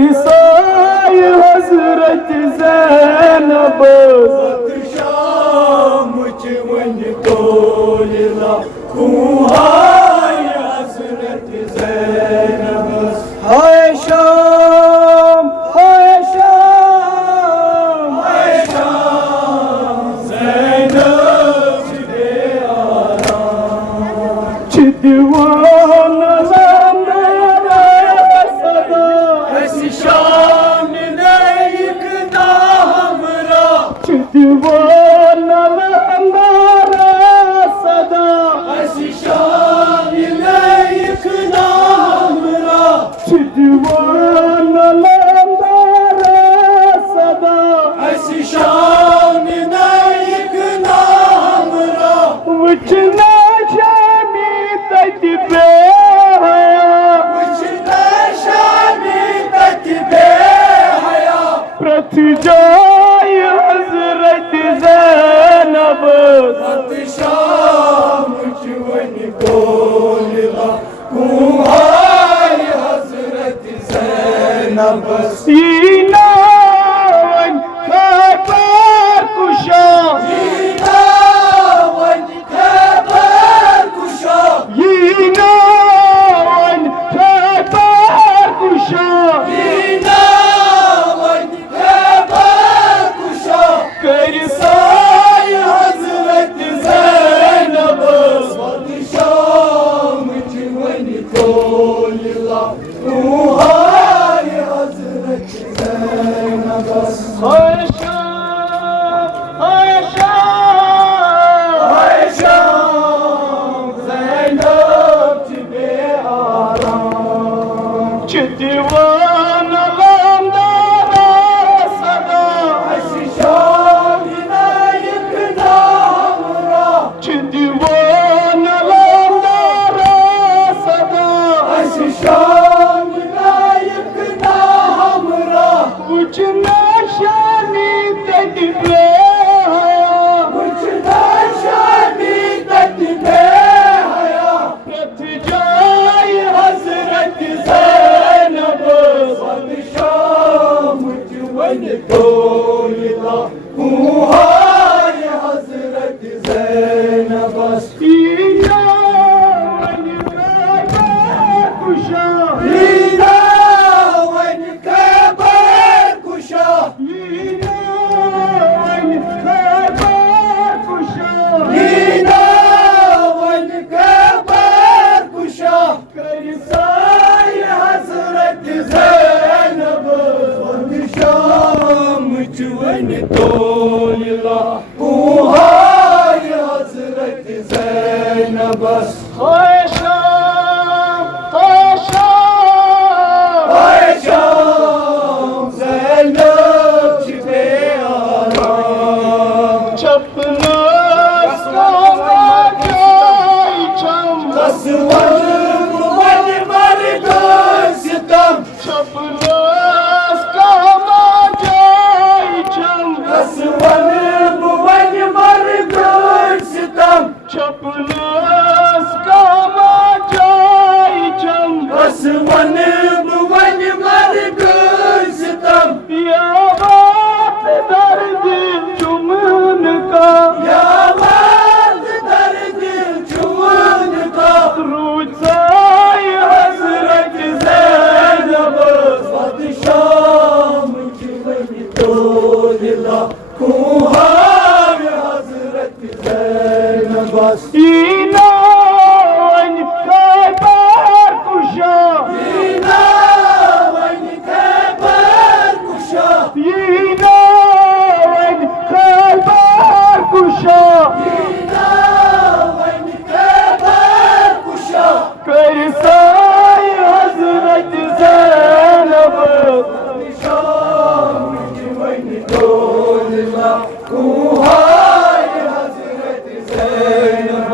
करसाय हजरत ज़ैनब शाम वन तोलिला कुहाय हजरत ज़ैनब हाय शाम हाय शाम हाय शाम ज़ैनब दे आराम दीवान दीवान हमारा सदा ऐसी शान लायक ना हमरा दीवान हमारा सदा ऐसी शान लायक ना हमरा वचना शामी तक पे हया वचना शामी तक पे हया प्रति जाय हजरत ज़ैनब शाम वन तोलिला कुहाय हजरत ज़ैनब सीनावन खैबर कुशा सीनावन खैबर कुशा सीनावन खैबर कुशा सीनावन खैबर कुशा करसाय हजरत ज़ैनब शाम वन तोलिला कुहाय हजरत ज़ैनब हाय शाम हाय शाम हाय शाम ज़ैनब दे आराम दीवान लांदारा सदा ऐसी शान लायक ना हमरा दीवान लांदारा सदा ऐसी शान लायक ना हमरा वचना शानी तक पे हया वचना शानी तक पे हया प्रति जाय हजरत ज़ैनब शाम वन तोलिला कुहाय हजरत ज़ैनब सीनावन खैबर कुशा सीनावन खैबर कुशा सीनावन खैबर कुशा सीनावन खैबर कुशा करसाय हजरत ज़ैनब शाम वन तोलिला कुहाय हजरत ज़ैनब हाय शाम हाय शाम हाय शाम ज़ैनब दे आराम छपना कसवन वन मर गए सितम छपना कसवन वन मर गए सितम छपनास का जाय चम कसवन वन मर गए सितम या बात दर्द चुमन का या बात दर्द चुमन का रुसाय हजरत ज़ैनब शाम वन तोलिला कुहाय हजरत ज़ैनब सीनावन खैबर कुशा सीनावन खैबर कुशा सीनावन खैबर कुशा सीनावन खैबर कुशा करसाय हजरत ज़ैनब शाम वन तोलिला कुहाय हजरत ज़ैनब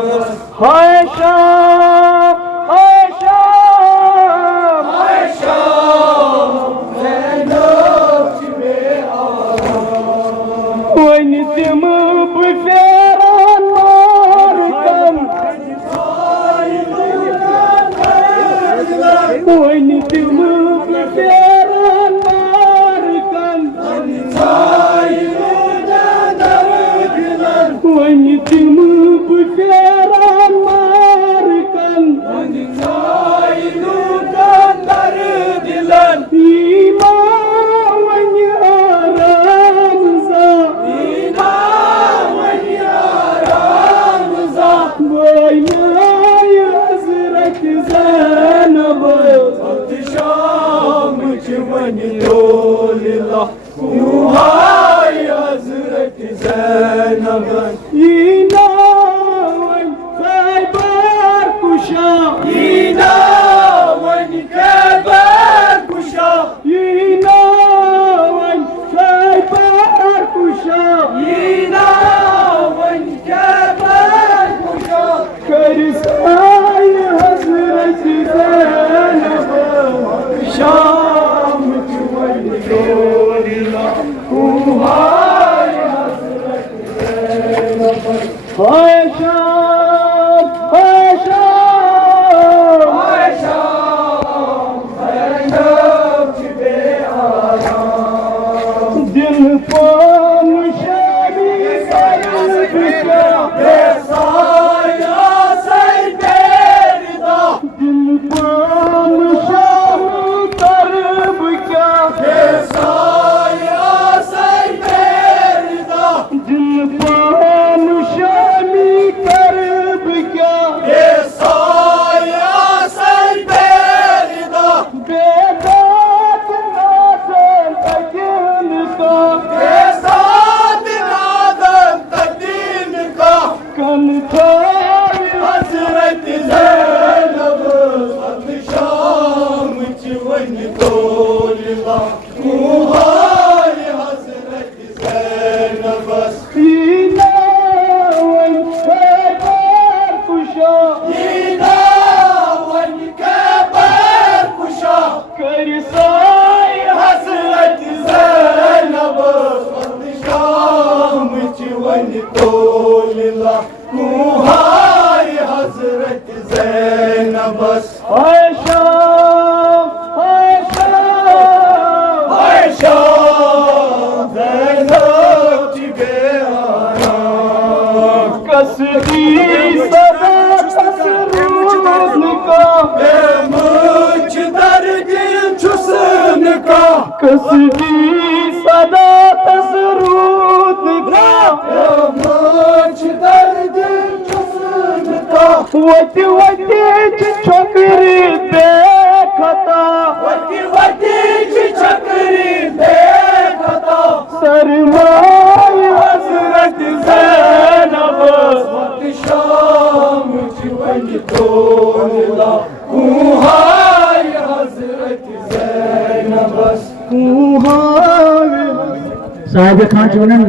हाय शाम हाय शाम हाय शाम ज़ैनब दे आराम वन तिम फेरान मार कम वन तिम फेरान वन तोलिला कुहाय हजरत ज़ैनब यीना वन खैबर कुशा यीना वन खैबर कुशा यीना वन खैबर कुशा यीना वन खैबर कुशा करसाय हजरत ज़ैनब शाम वन तोलिला कुहाय हजरत ज़ैनब हाय शाम हाय शाम हाय शाम बे आराम दिल पान शामी सरब का बेसाया सर बेरिदा दिल पान शामी सरब का बेसाया सर बेरिदा दिल पान शामी करब क्या बेसाया सर बेरिदा बेदात नादन तकीन का बेसात नादन तकीन का कंठार हजरत ज़ैनब अब शाम वन तोलिला कुहाय हजरत ज़ैनब यीना वन खैबर कुशा यीना वन खैबर कुशा करसाय हजरत ज़ैनब शाम वन तोलिला कुहाय हजरत ज़ैनब हाय शाम हाय शाम हाय शाम ज़ैनब बे आराम कसदी सदा तसरूद का मुझ दर्द छुसन का कसदी सदा तसरूद का मुझ दर्द छुसन का वती वती छकरी देखता वती वती छकरी देखता सरमाय हजरत ज़ैनब शाम वन तोलिला कुहाय हजरत ज़ैनब कुहाय साहिब खान चुनन